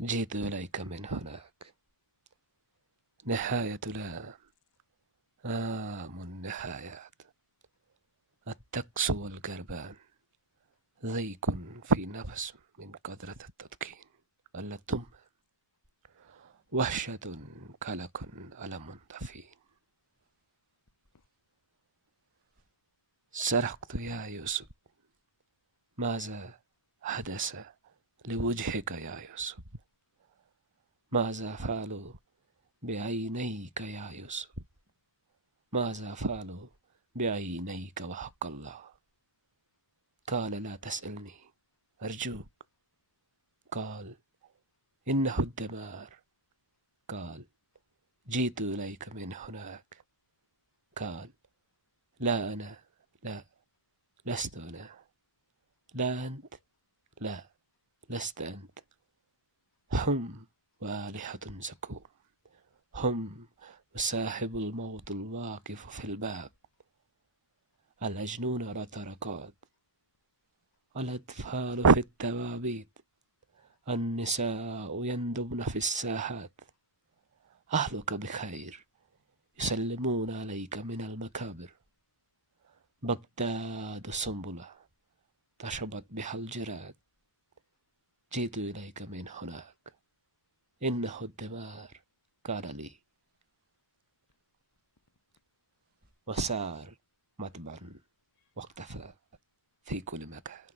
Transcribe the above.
جئت إليك من هناك. نهاية الآن، النهايات، التكس والقربان، ضيق في نفس من كثرة التدخين، اللتم وحشة كلك ألم دفين. سرقت يا يوسف، ماذا حدث لوجهك يا يوسف؟ ماذا فعلوا بعينيك يا يوسف؟ ماذا فعلوا بعينيك وحق الله؟ قال لا تسألني أرجوك. قال إنه الدمار. قال جئت إليك من هناك. قال لا أنا، لا، لست أنا. لا أنت، لا، لست أنت. هم والحة سكوم، هم وصاحب الموت الواقف في الباب. الأجنون رطرقات، الأطفال في التوابيت، النساء يندبن في الساحات. أهلك بخير، يسلمون عليك من المكابر. بغداد سنبلة تشربت بها الجراد. جئت إليك من هناك، إنه الدمار. قال لي وسار متبعا واختفى في كل مكان.